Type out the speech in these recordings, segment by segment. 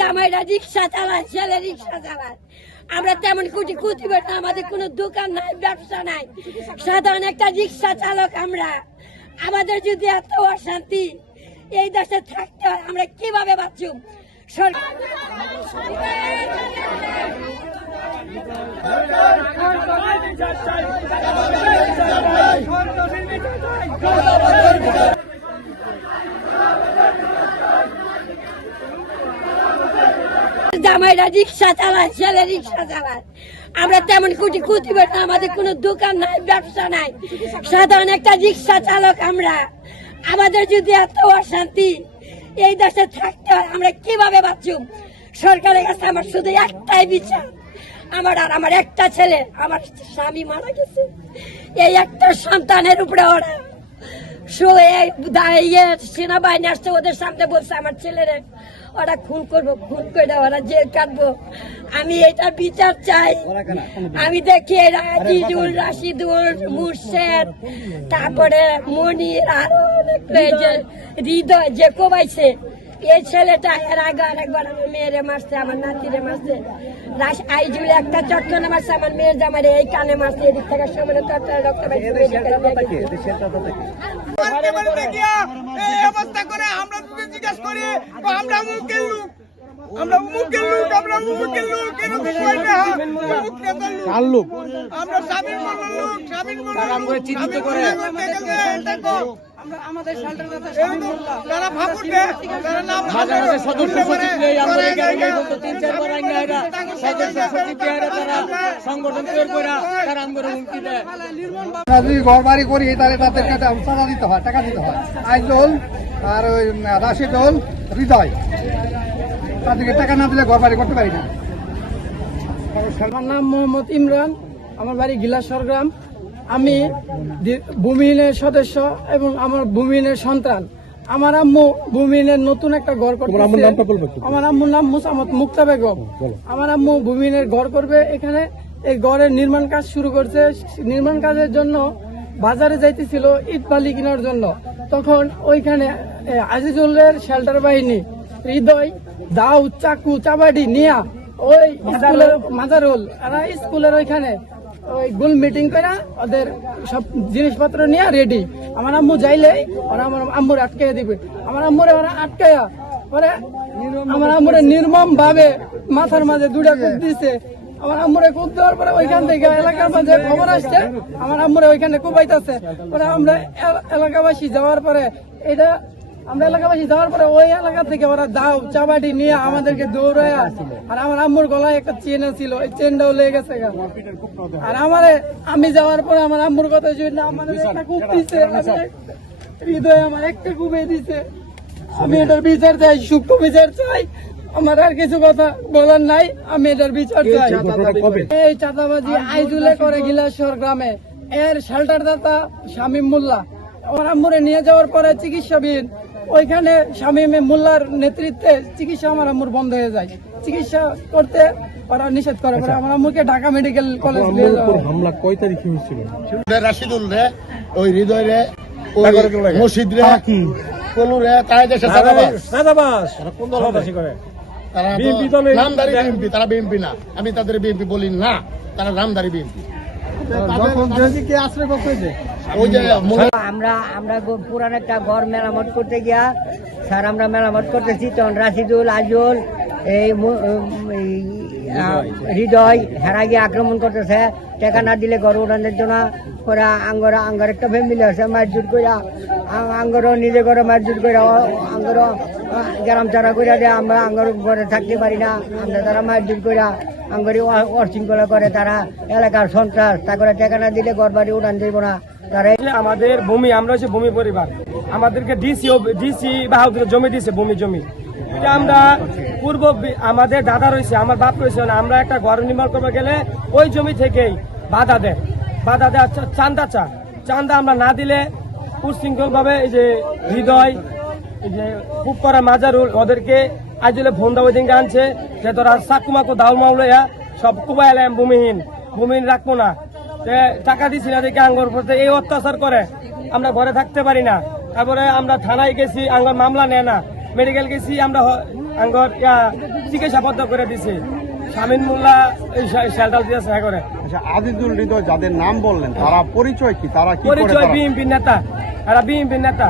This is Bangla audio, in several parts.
জামাইরা রিক্সা চালায়, ছেলে রিক্সা চালায়। আমরা তেমন কুটি না, আমাদের কোনো দোকান নাই, ব্যবসা নাই, সাধারণ একটা রিক্সা চালক আমরা। আমাদের যদি এত অশান্তি এই দেশে থাকতে হয়, আমরা কিভাবে বাঁচুম? সরকার জামাইরা রিক্সা চালায়, ছেলে রিক্সা চালায়। আমরা তেমন কুটি না, আমাদের কোনো দোকান নাই, ব্যবসা নাই, সাধারণ একটা রিক্সা চালক আমরা। আমাদের যদি এত অশান্তি এই দেশে থাকতে হয়, আমরা কিভাবে বাঁচুম? সরকারের কাছে আমার শুধু একটাই বিচার, আমার একটা ছেলে, আমার স্বামী মারা গেছে, এই একটা সন্তানের উপরে ওরা সেনাবাহিনী আসছে, ওদের সামনে বলছে আমার ছেলেরে ওরা খুন করবো, খুন করে ওরা জেল কাটবো। আমি এটার বিচার চাই। আমি দেখি রাজিদুল, রাশিদুল, মুর্শেদ, তারপরে মনির, আরো অনেক হৃদয় যে কোবাইছে, এই ছেলেটা এর আগে আরেকবার আমার মেয়েরে মারছে, আমার নাতিরে মারছে। আইজুল একটা চট্টনে মারছে, আমার মেয়ের জামারে এই কানে মারছে, এদিক থেকে সমানে রক্ত পাইছে। অবস্থা করে আমরা জিজ্ঞাসা করি আমরা মুখের লোক, আমরা মুখের লোক, আমরা মুখের লোক, আমরা স্বামীর লোক, স্বামীর চিহ্নিত করে আমাদের যারা ভাবুটে যারা নাম সদস্য সচিব নেই, আমরা তিন-চারবার সদস্য সচিব তারা সংগঠন তৈরি করে তারা আমরা হুমকি দেয়। যদি ঘর বাড়ি করি তাহলে তাদের কাছে চাঁদা দিতে হয়, টাকা দিতে হয়। আইজল আর ওই রাশিদুল, হৃদয়, তাদেরকে টাকা না দিলে ঘর বাড়ি করতে পারি না। আমার নাম মোহাম্মদ ইমরান, আমার বাড়ি গিলাসর গ্রাম। আমি ভূমিহীনের সদস্য এবং আমার ভূমিহীনের সন্তান। আমার আম্মু ভূমিহীনের নতুন একটা ঘর করবে। আমার আম্মুর নাম মুসামত মুক্তা বেগম। আমার আম্মু ভূমিহীনের ঘর করবে এখানে। এই ঘরের নির্মাণ কাজ শুরু করছে। নির্মাণ কাজের জন্য বাজারে যাইতেছিল ইট বালি কেনার জন্য। তখন ওইখানে আজিজুলের শেল্টার বাহিনী, হৃদয়, দাউ, চাকু, চাবাড়ি নিয়া ওই স্কুলের মাজারুল স্কুলের ওইখানে ওই গোল মিটিং করে ওদের সব জিনিসপত্র নিয়ে রেডি। আমার আম্মু যাইলে ওরা আমার আম্মুর আটকে দিবে। আমার আম্মুরে ওরা আটকায়া পরে আমার আম্মুরে নির্মম ভাবে মাথার মাঝে দুটা কূপ দিছে। আমার আম্মুরে কূপ দেওয়ার পরে ওইখান থেকে এলাকার মাঝে খবর আসছে আমার আম্মুরে ওইখানে কুপাইতেছে। পরে আমরা এলাকাবাসী যাওয়ার পরে ওই এলাকা থেকে ওরা দাও চাবাটি নিয়ে আমাদেরকে দৌড়ায়। আর আমার আম্মুর গলায় একটা চেন ছিল, ওই চেনটাও লেগে গেছে। আর আমি যাওয়ার পরে আমার আম্মুর কথা শুনে আমাদের একটা কূপ দিছে, হৃদয় আমার একটা কূপে দিছে। আমি এটার বিচার চাই, সূক্ষ্ম বিচার চাই। আমার আর কিছু কথা বলার নাই, আমি এটার বিচার চাই। এই চাঁদাবাজি আইজুলে করে গিলাসর গ্রামে, এর শেল্টার দাতা শামীম মোল্লা। আমার আম্মুরে নিয়ে যাওয়ার পরে চিকিৎসাবিহীন ওইখানে শামীম মোল্লার নেতৃত্বে চিকিৎসা আমার আম্মুর বন্ধ হয়ে যায়। চিকিৎসা করতে ওরা নিষেধ করে। আমার আম্মুকে ঢাকা মেডিকেল কলেজ নিয়ে যাওয়া। হামলা কয় তারিখে হয়েছিল? রাশিদুল রে, ওই হৃদয় রে, ওই মসজিদ রে, কোন রে, তাই দেশে সাদাবাস কোন দল করে? তারা নামদারি বিএনপি, তারা বিএনপি না। আমি তাদের বিএনপি বলি না, তারা নামদারি বিএনপি। আমরা পুরান একটা ঘর মেরামত করতে গিয়া স্যার আমরা মেরামত করতেছি, তখন রাশিদুল, আজল, এই হৃদয় হেরা গিয়ে আক্রমণ করতেছে। টাকা না দিলে ঘর উড়ানোর জন্য ওরা আঙ্গর একটা ফ্যামিলি আছে মারজুট করে, আঙ্গরও নিজে ঘরে মারজুট করে, আঙ্গরও গ্রাম চারা করে দেয়। আমরা আঙ্গর ঘরে থাকতে পারি না, আমরা তারা মারজুট করে আঙ্গরি অশৃঙ্খলা করে। তারা এলাকার সন্ত্রাস, তা করে টাকা না দিলে ঘর বাড়ি উড়ান দেব না। তারা আমাদের ভূমি, আমরা হচ্ছে ভূমি পরিবার, আমাদেরকে ডিসি বাহাদুর জমি দিয়েছে, ভূমি। আমরা পূর্ব আমাদের দাদা রয়েছে, আমার বাপ রয়েছে, আমরা একটা ঘর নির্মাণ করতে গেলে ওই জমি থেকেই বাধা দেয় চান্দা আমরা না দিলে উশৃঙ্খল ভাবে এই যে হৃদয়, এই যে খুব করা মাজারুল, ওদেরকে আজলে ফোন দেওয়া দিনকে আনছে যে তোরা চাকুমাকু দাউল মাউলয়া সব কুবাই এলাম, ভূমিহীন রাখবো না। টাকা দিছি না দেখে আঙ্গর পড়তে এই অত্যাচার করে, আমরা ঘরে থাকতে পারি না। তারপরে আমরা থানায় গেছি, আঙ্গর মামলা নেয় না। মেডিকেল গেছি, আমরা আঙ্গর চিকিৎসাবদ্ধ করে দিছে শামিন মোল্লা এই শেল্টার দিয়ে সহায় করে। আচ্ছা, আজিজুল হৃদয় যাদের নাম বললেন তারা পরিচয় কি, তারা কি করে? পরিচয় বিএনপি নেতা, এরা বিএনপি নেতা,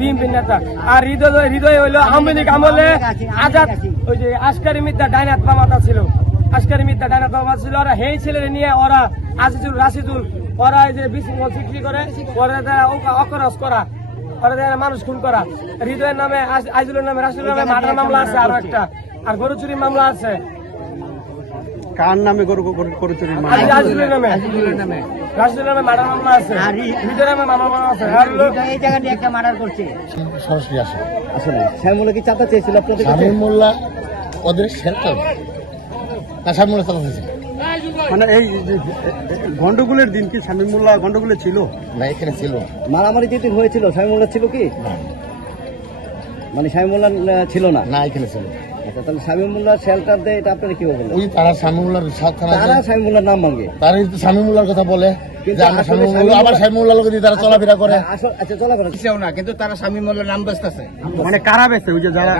বিএনপি নেতা। আর হৃদয় হইলো আওয়ামী লীগ আমলে আজাদ ওই যে আশকারি মিদ্যা ডাইনাত বামাতা ছিল, আশকারি মিদ্যা ডাইনাত বামাতা ছিল। ওরা হেই ছেলে নিয়ে ওরা আজিজুল রাশিদুল ওরা এই যে বিশৃঙ্খল সৃষ্টি করে, ওরা অকরস করা, ওরা মানুষ খুন করা। হৃদয়ের নামে আজিজুলের নামে রাশিদুলের নামে মার্ডার মামলা আছে আরো একটা, আর গরু চুরি মামলা আছে। কার নামে গরু চুরির মামলা? রাশিদুলের নামে মার্ডার মামলা আছে, হৃদয়ের নামে মামলা আছে। আর হলো এই জায়গা দিয়ে একটা মার্ডার করছে। সরাসরি আসে আসলে শ্যামুল্লাহ কি চাঁদা চেয়েছিল আপনাদের কাছে? শামীম মোল্লা ওদের শেল্টার না, শামীম মোল্লা চালাতেছে মানে এই যে গন্ডগোলের দিন কি শামীমুল্লাহ গন্ডগোলে ছিল? না, এখানে ছিল মারামারি যেদিন হয়েছিল শামীমুল্লাহ ছিল কি? মানে শামীমুল্লাহ ছিল না? না, এখানে ছিল। আচ্ছা, তাহলে শামীমুল্লাহ শেল্টার দেয় এটা আপনারা কি বলবেন? ওই তারা শামীমুল্লাহর সাথ তারা শামীমুল্লাহর নাম ভাঙে, তারা শামীমুল্লাহর কথা বলে কিন্তু যে আমরা আসলে শামীমুল্লাহ, আবার শামীমুল্লাহর লোক দিয়ে তারা চলাফেরা করে। আচ্ছা চলাফেরা না, কিন্তু তারা শামীমুল্লাহর নাম ব্যস্তাছে। মানে কারা বেছে? ওই যে যারা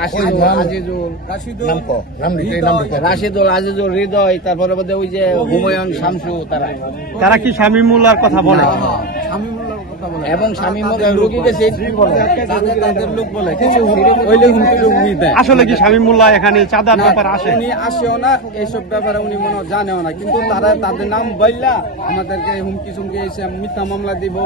রাশিদুল, আজিজুল, হৃদয়, তারপরে ওই যে হুমায়ুন, শামসু, তারা কি শামীমুল্লাহর কথা বলে? এবং শামীমুল্লাহ রোগী গেছে লোক বলে আসলে কি শামীমুল্লাহ এখানে চাঁদার ব্যাপার আসে? উনি আসেও না, এইসব ব্যাপারে উনি মনে হয় জানেও না, কিন্তু তাদের নাম বললা আমাদেরকে হুমকি চুমকি এসে মিথ্যা মামলা দিব,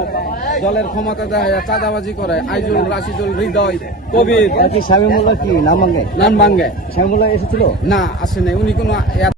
দলের ক্ষমতা দেয়, চাঁদাবাজি করে। আইজুল, রাশিদুল, হৃদয়, কবির কি শামীমুল্লাহ কি নাম ভাঙে? নাম ভাঙ্গে। শামীমুল্লাহ এসেছিল? না, আসে নাই উনি কোনো